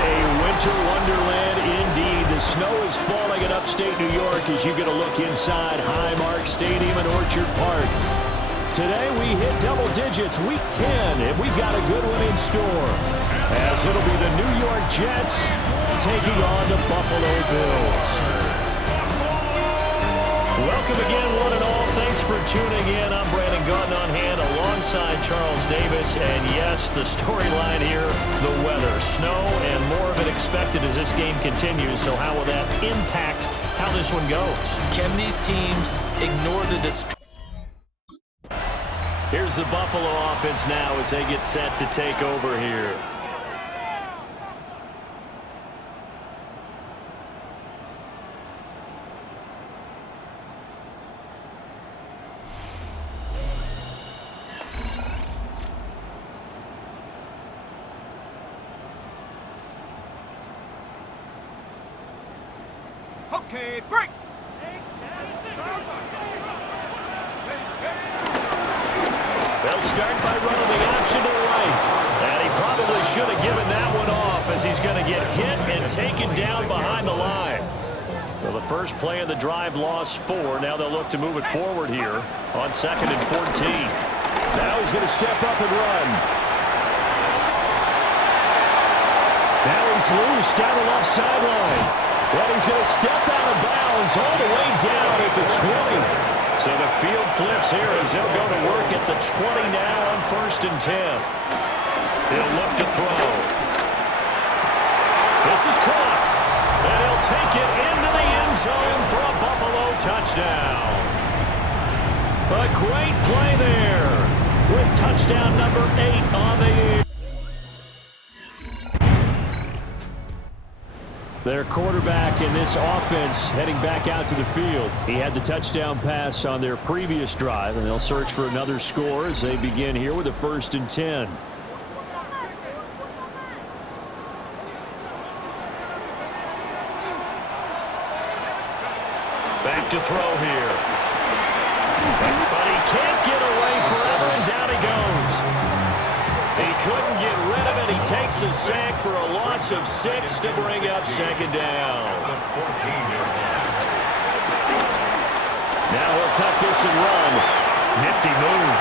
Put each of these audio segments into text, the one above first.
a winter wonderland indeed. The snow is falling in upstate New York as you get a look inside Highmark Stadium in Orchard Park. Today we hit double digits, week 10, and we've got a good one in store, as it'll be the New York Jets taking on the Buffalo Bills. Welcome again, one and all. Thanks for tuning in. I'm Brandon Gautin on hand alongside Charles Davis. And yes, the storyline here, the weather. Snow and more of it expected as this game continues. So how will that impact how this one goes? Can these teams ignore the distraction? Here's the Buffalo offense now as they get set to take over here. Okay, break! They'll start by running the option to the right. And he probably should have given that one off as he's going to get hit and taken down behind the line. Well, the first play of the drive lost 4. Now they'll look to move it forward here on 2nd and 14. Now he's going to step up and run. Now he's loose down the left sideline. And he's going to step out of bounds all the way down at the 20. So the field flips here as they'll go to work at the 20 now on 1st and 10. He'll look to throw. This is caught. And he'll take it into the end zone for a Buffalo touchdown. A great play there with touchdown number 8 on the year. Their quarterback in this offense heading back out to the field. He had the touchdown pass on their previous drive, and they'll search for another score as they begin here with a 1st and 10. Back to throw here. But he can't get away forever, and down he goes. He couldn't get rid of it. He takes a sack for a loss of 6 to bring up 2nd down. Now he'll tuck this and run. Nifty move.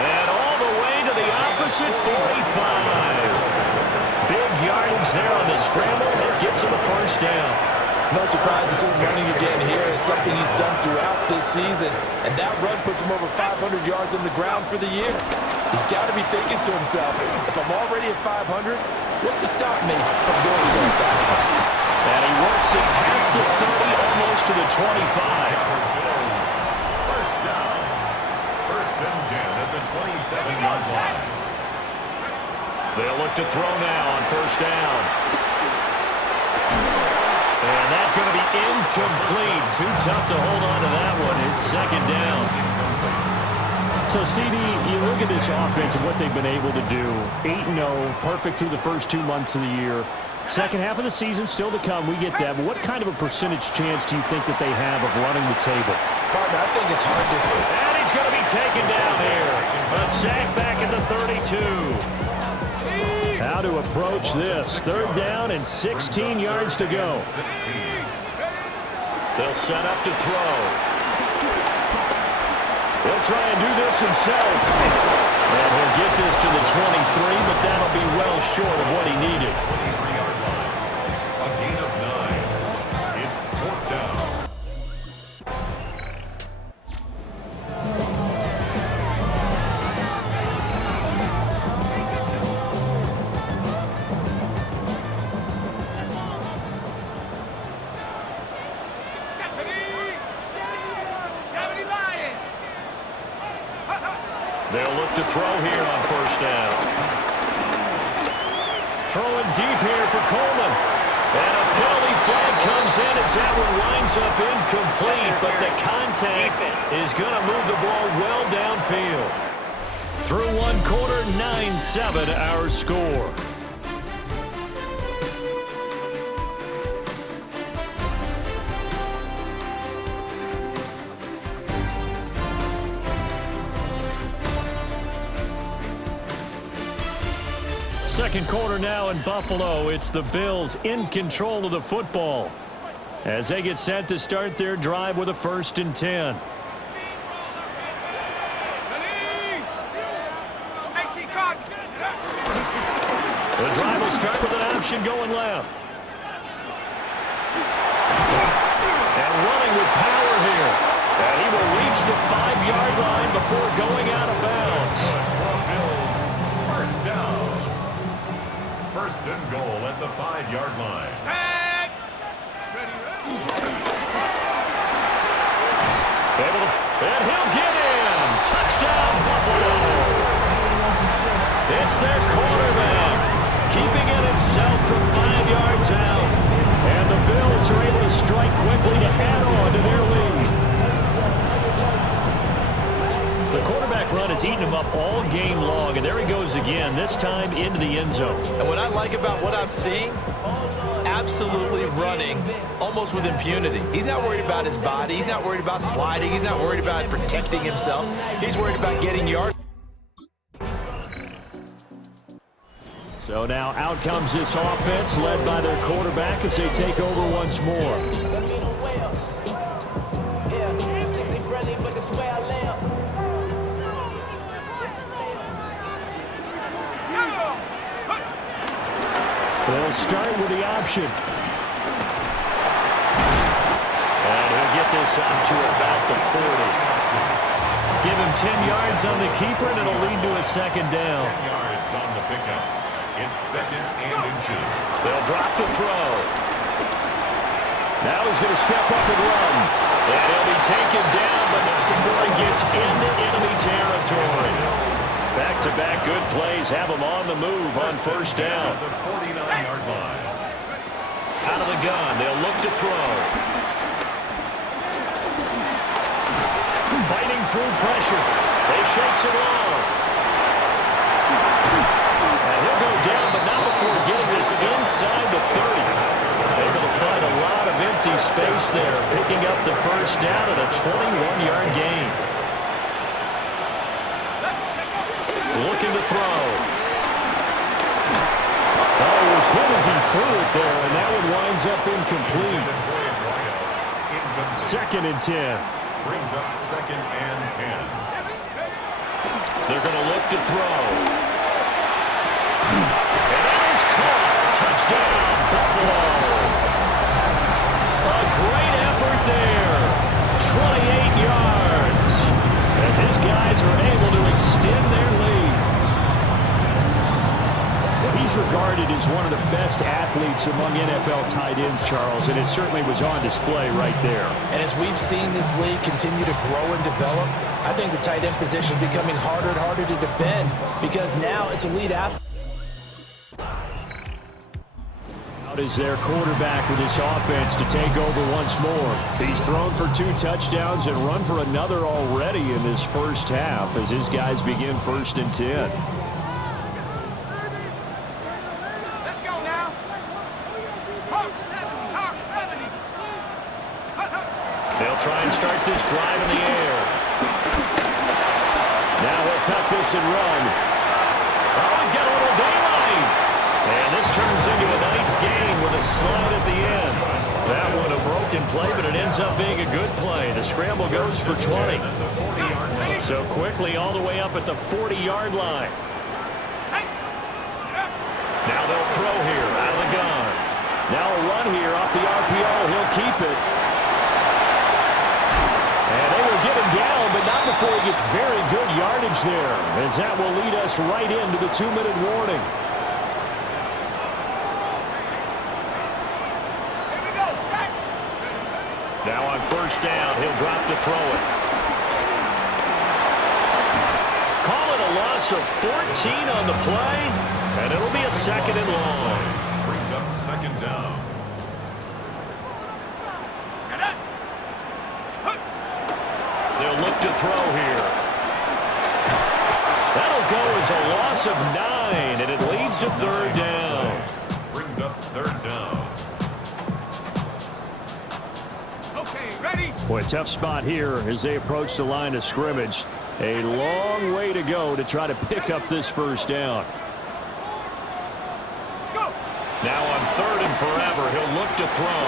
And all the way to the opposite 45. Big yardage there on the scramble. It gets him a 1st down. No surprise to see him running again here. It's something he's done throughout this season. And that run puts him over 500 yards on the ground for the year. He's got to be thinking to himself, if I'm already at 500, what's to stop me from going for that? And he works it past the 30, almost to the 25. First down. 1st and 10 at the 27-yard line. They'll look to throw now on 1st down. And that's going to be incomplete. Too tough to hold on to that one. It's 2nd down. So, CD, you look at this offense and what they've been able to do. 8-0, perfect through the first 2 months of the year. Second half of the season still to come. We get that. But what kind of a percentage chance do you think that they have of running the table? Partner, I think it's hard to say. And he's going to be taken down here. A sack back at the 32. How to approach this. 3rd down and 16 yards to go. They'll set up to throw. He'll try and do this himself. And he'll get this to the 23, but that'll be well short of what he needed. 23-yard line. A gain of 9. It's 4th down. They'll look to throw here on 1st down. Throwing deep here for Coleman. And a penalty flag comes in as that one winds up incomplete, but the contact is going to move the ball well downfield. Through 1 quarter, 9-7 our score. Second quarter now in Buffalo. It's the Bills in control of the football as they get set to start their drive with a 1st and 10. The drive will start with an option going left. And running with power here. And he will reach the 5-yard line before going out of bounds. Bills, first down. First and goal at the 5-yard line. And he'll get in. Touchdown, Buffalo. It's their quarterback, keeping it himself from 5 yards out. And the Bills are able to strike quickly to add on to their lead. The quarterback run has eaten him up all game long, and there he goes again, this time into the end zone. And what I like about what I'm seeing, absolutely running almost with impunity. He's not worried about his body. He's not worried about sliding. He's not worried about protecting himself. He's worried about getting yards. So now out comes this offense led by their quarterback as they take over once more. They'll start with the option. And he'll get this up to about the 40. Give him 10 yards on the keeper, and it'll lead to a 2nd down. 10 yards on the pickup. It's 2nd and inches. They'll drop the throw. Now he's going to step up and run. And he'll be taken down, but not before he gets into enemy territory. Back-to-back good plays have him on the move on 1st down. The 49-yard line. Out of the gun, they'll look to throw. Fighting through pressure. They shakes it off. And he'll go down, but not before getting this inside the 30. Able to find a lot of empty space there, picking up the 1st down at a 21-yard gain. Looking to throw. Oh, he was hit as he threw it there, and that one winds up incomplete. 2nd and 10. Brings up 2nd and 10. They're going to look to throw. And that is caught. Touchdown, Buffalo. A great effort there. 28 yards. As his guys are able to extend their lead. Well, he's regarded as one of the best athletes among NFL tight ends, Charles, and it certainly was on display right there. And as we've seen this league continue to grow and develop, I think the tight end position is becoming harder and harder to defend because now it's elite athlete. Out is their quarterback with his offense to take over once more. He's thrown for 2 touchdowns and run for another already in this 1st half as his guys begin 1st and 10. Let's go now. Hawk 70. They'll try and start this drive in the air. Now he'll tuck this and run. Oh, he's got a little daylight. And this turns into a nice gain with a slide at the end. That one a broken play, but it ends up being a good play. The scramble goes for 20. So quickly all the way up at the 40-yard line. Now they'll throw here out of the gun. Now a run here off the RPO. He'll keep it. And they will get him down, but not before he gets very good yardage there, as that will lead us right into the 2-minute warning. Now on 1st down, he'll drop to throw it. Call it a loss of 14 on the play, and it'll be a 2nd and long. Brings up 2nd down. They'll look to throw here. That'll go as a loss of 9, and it leads to 3rd down. Brings up 3rd down. Boy, tough spot here as they approach the line of scrimmage. A long way to go to try to pick up this 1st down. Now on 3rd and forever, he'll look to throw.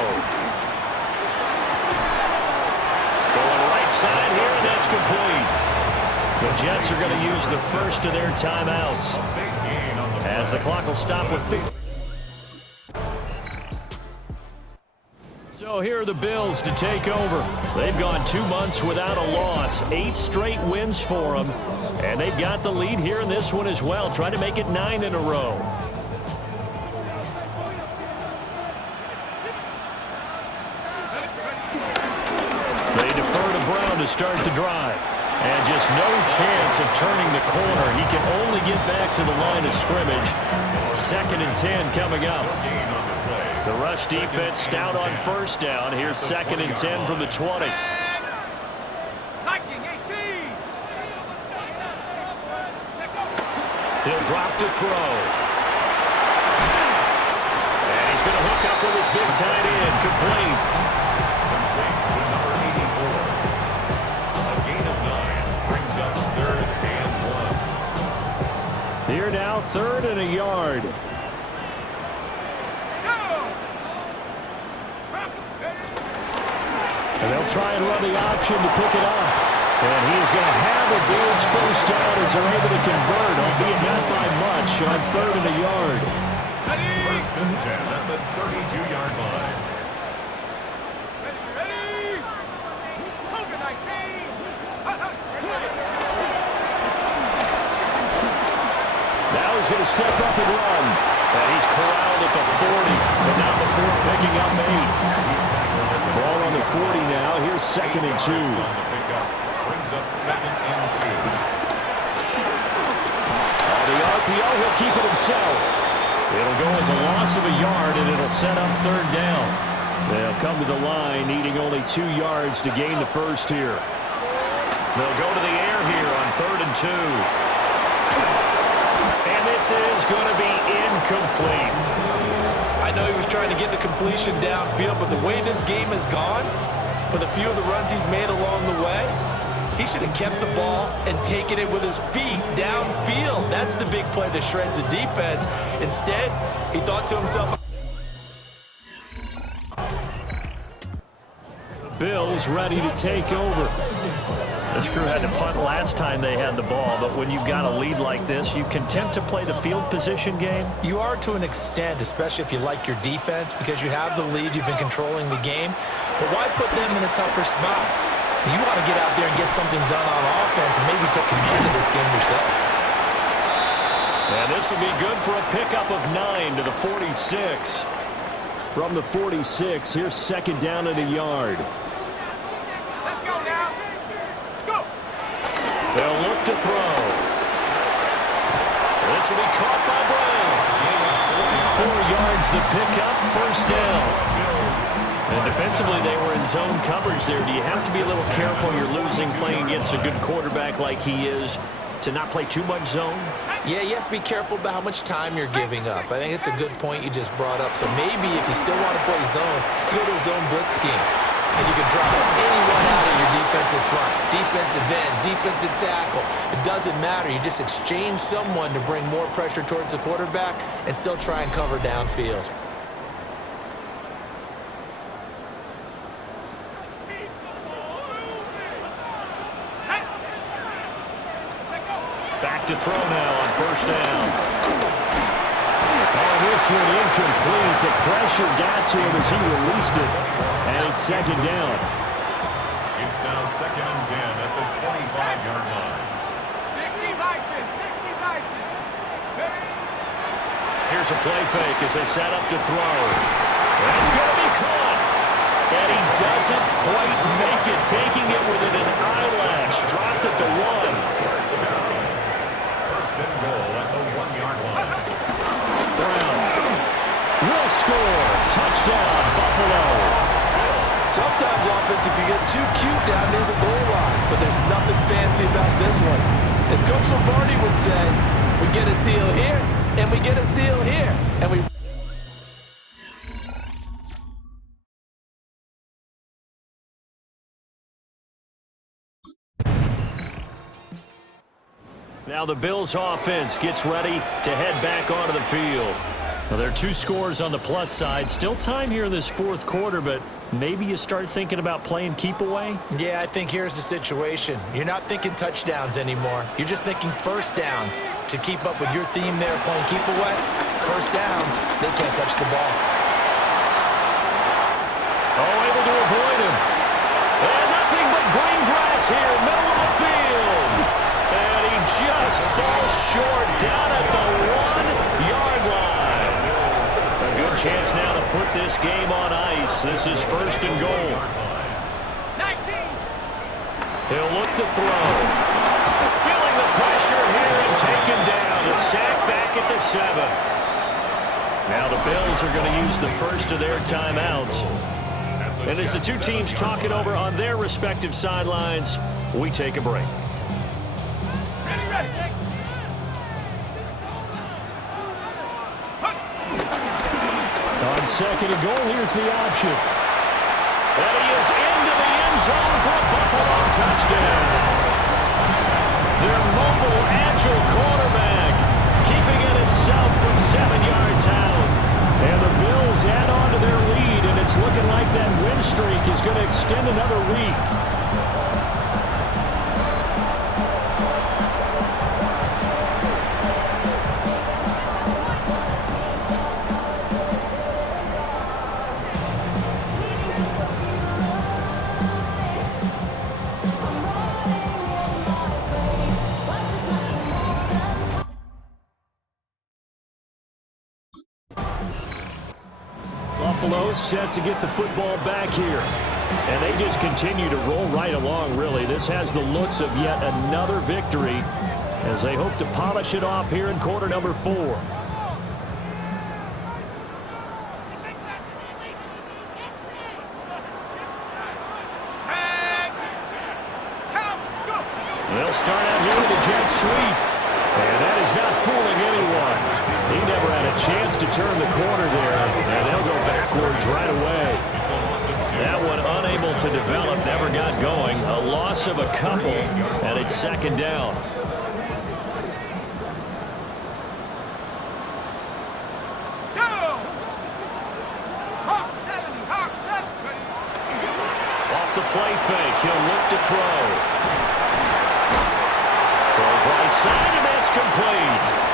Going right side here, and that's complete. The Jets are going to use the first of their timeouts as the clock will stop with 50. So here are the Bills to take over. They've gone 2 months without a loss, 8 straight wins for them, and they've got the lead here in this one as well, trying to make it 9 in a row. They defer to Brown to start the drive. And just no chance of turning the corner. He can only get back to the line of scrimmage. 2nd and 10 coming up. The rush defense stout on 1st down. Here's 2nd and 10 from the 20. He'll drop to throw. And he's going to hook up with his big tight end. Complete. To number 84. A gain of 9 brings up 3rd and 1. Here now, 3rd and a yard. And they'll try and run the option to pick it up. And he is going to have a Bills 1st down as they're able to convert, albeit not by much, on 3rd and a yard. 1st and 10 at the 32-yard line. Now he's going to step up and run. And he's corralled at the 40, but now before picking up 8. Ball on the 40 now. Here's 2nd and 2. Brings up 2nd and 2. On the RPO, he'll keep it himself. It'll go as a loss of a yard, and it'll set up 3rd down. They'll come to the line, needing only 2 yards to gain the first here. They'll go to the air here on 3rd and 2. And this is going to be incomplete. I know he was trying to get the completion downfield, but the way this game has gone, with a few of the runs he's made along the way, he should have kept the ball and taken it with his feet downfield. That's the big play that shreds the defense. Instead, he thought to himself, Bills ready to take over. This crew had to punt last time they had the ball, but when you've got a lead like this, you content to play the field position game? you are to an extent, especially if you like your defense, because you have the lead, you've been controlling the game. But why put them in a tougher spot? You want to get out there and get something done on offense and maybe take command of this game yourself. And this will be good for a pickup of 9 to the 46. From the 46, here's 2nd down and a yard. Let's go now. Let's go. They'll look to throw. This will be caught by Brown. 4 yards the pickup, 1st down. And defensively, they were in zone coverage there. Do you have to be a little careful? You're losing playing against a good quarterback like he is to not play too much zone? Yeah, you have to be careful about how much time you're giving up. I think it's a good point you just brought up. So maybe if you still want to play zone, you go to a zone blitz scheme. And you can drop anyone out of your defensive front, defensive end, defensive tackle. It doesn't matter. You just exchange someone to bring more pressure towards the quarterback and still try and cover downfield. Back to throw now on 1st down. Oh, this one incomplete. The pressure got to him as he released it. And it's 2nd down. It's now 2nd and 10 at the 25-yard line. 60 Bison, 60 Bison. Here's a play fake as they set up to throw. That's going to be caught. And he doesn't quite make it, taking it within an eyelash. Dropped at the 1. First and goal at the 1-yard line. Brown will score. Touchdown, Buffalo. Sometimes offense can get too cute down near the goal line, but there's nothing fancy about this one. As Coach Lombardi would say, we get a seal here, and we get a seal here, and we... Now the Bills offense gets ready to head back onto the field. Well, there are two scores on the plus side. Still time here in this fourth quarter, but maybe you start thinking about playing keep away? Yeah, I think here's the situation. You're not thinking touchdowns anymore. You're just thinking first downs. To keep up with your theme there, playing keep away, first downs, they can't touch the ball. Oh, able to avoid him. And nothing but green grass here, middle of the field. And he just falls short down at the 1-yard line. A good chance now to put this game on ice. This is first and goal. 19. He'll look to throw. Feeling the pressure here and taken down. A sack back at the 7. Now the Bills are going to use the first of their timeouts. And as the two teams talk it over on their respective sidelines, we take a break. Ready. On second and goal, here's the option. And he is into the end zone for a Buffalo touchdown. Their mobile, agile quarterback keeping it himself from 7 yards out. And the Bills add on to their lead, and it's looking like that win streak is going to extend another week. Buffalo set to get the football back here. And they just continue to roll right along, really. This has the looks of yet another victory as they hope to polish it off here in quarter number 4. They'll start out here with a jet sweep. And that is not fooling anyone. He never had a chance to turn the corner there, and they'll go backwards right away. That one unable to develop, never got going. A loss of a couple, and it's second down. Off the play fake, he'll look to throw. Throws right side, and that's complete.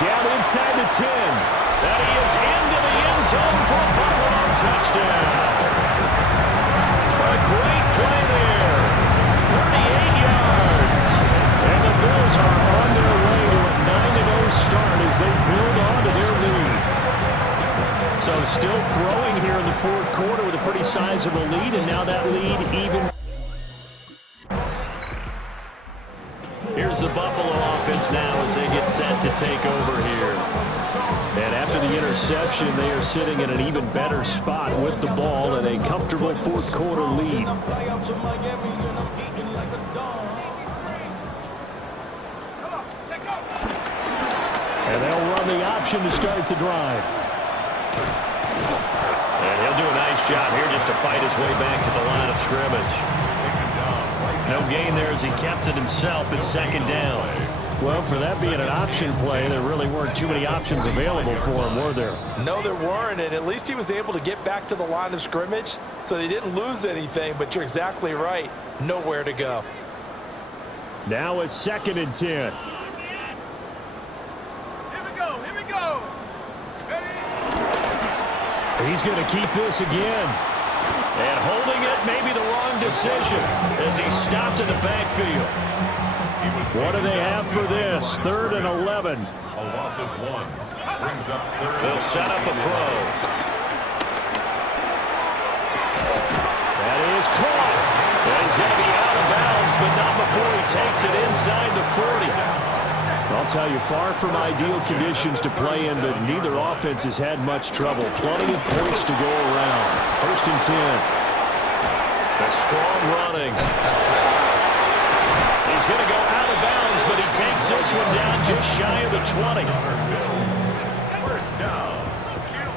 Down inside the 10. And he is into the end zone for a Buffalo touchdown. A great play there. 38 yards. And the Bills are on their way to a 9-0 start as they build on to their lead. So still throwing here in the fourth quarter with a pretty sizable lead, and now that lead even. Here's the Buffalo offense now as they get set to take over here. And after the interception, they are sitting in an even better spot with the ball and a comfortable fourth quarter lead. And they'll run the option to start the drive. And he'll do a nice job here just to fight his way back to the line of scrimmage. No gain there as he kept it himself at second down. Well, for that being an option play, there really weren't too many options available for him, were there? No, there weren't, and at least he was able to get back to the line of scrimmage, so they didn't lose anything, but you're exactly right. Nowhere to go. Now it's second and 10. Here we go. Ready? He's going to keep this again. And holding it may be the wrong decision as he stopped in the backfield. What do they have for this? 3rd and 11. A loss of 1 brings up 3rd. They'll set up a throw. That is caught. And he's going to be out of bounds, but not before he takes it inside the 40. I'll tell you, far from ideal conditions to play in, but neither offense has had much trouble. Plenty of points to go around. 1st and 10. The strong running. He's going to go out of bounds, but he takes this one down just shy of the 20. First down.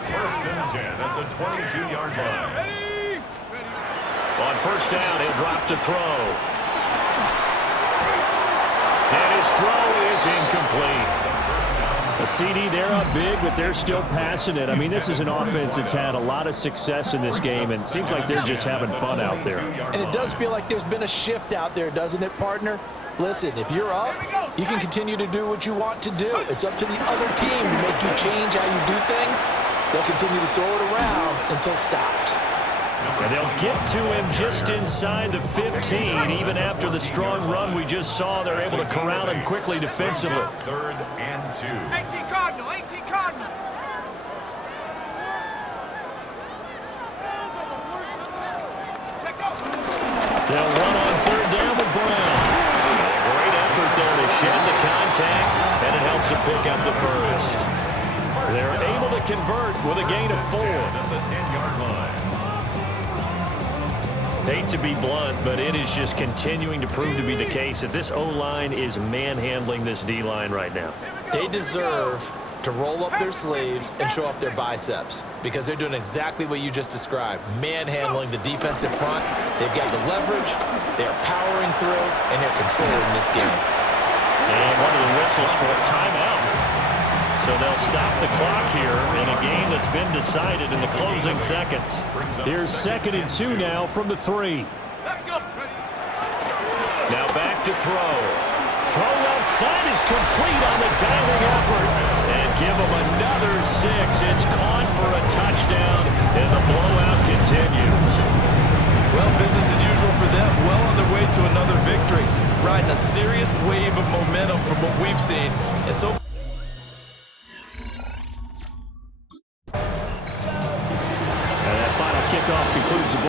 1st and 10 at the 22-yard line. On first down, he'll drop to throw. And his throw is incomplete. A CD, they're up big, but they're still passing it. I mean, this is an offense that's had a lot of success in this game, and it seems like they're just having fun out there. And it does feel like there's been a shift out there, doesn't it, partner? Listen, if you're up, you can continue to do what you want to do. It's up to the other team to make you change how you do things. They'll continue to throw it around until stopped. And they'll get to him just inside the 15. Even after the strong run we just saw, they're able to corral him quickly defensively. 3rd and 2. 18 Cardinal, 18 Cardinal. They'll run on 3rd down with Brown. Great effort there to shed the contact, and it helps him pick up the first. They're able to convert with a gain of 4. At the 10-yard line. Hate to be blunt, but it is just continuing to prove to be the case that this O-line is manhandling this D-line right now. They deserve to roll up their sleeves and show off their biceps because they're doing exactly what you just described, manhandling the defensive front. They've got the leverage, they're powering through, and they're controlling this game. And one of the whistles for a timeout. So they'll stop the clock here in a game that's been decided in the closing seconds. Here's 2nd and 2 now from the 3. Let's go. Now back to throw. Throw left side is complete on the diving effort. And give him another 6. It's caught for a touchdown, and the blowout continues. Well, business as usual for them. Well on their way to another victory. Riding a serious wave of momentum from what we've seen. And so kickoff concludes the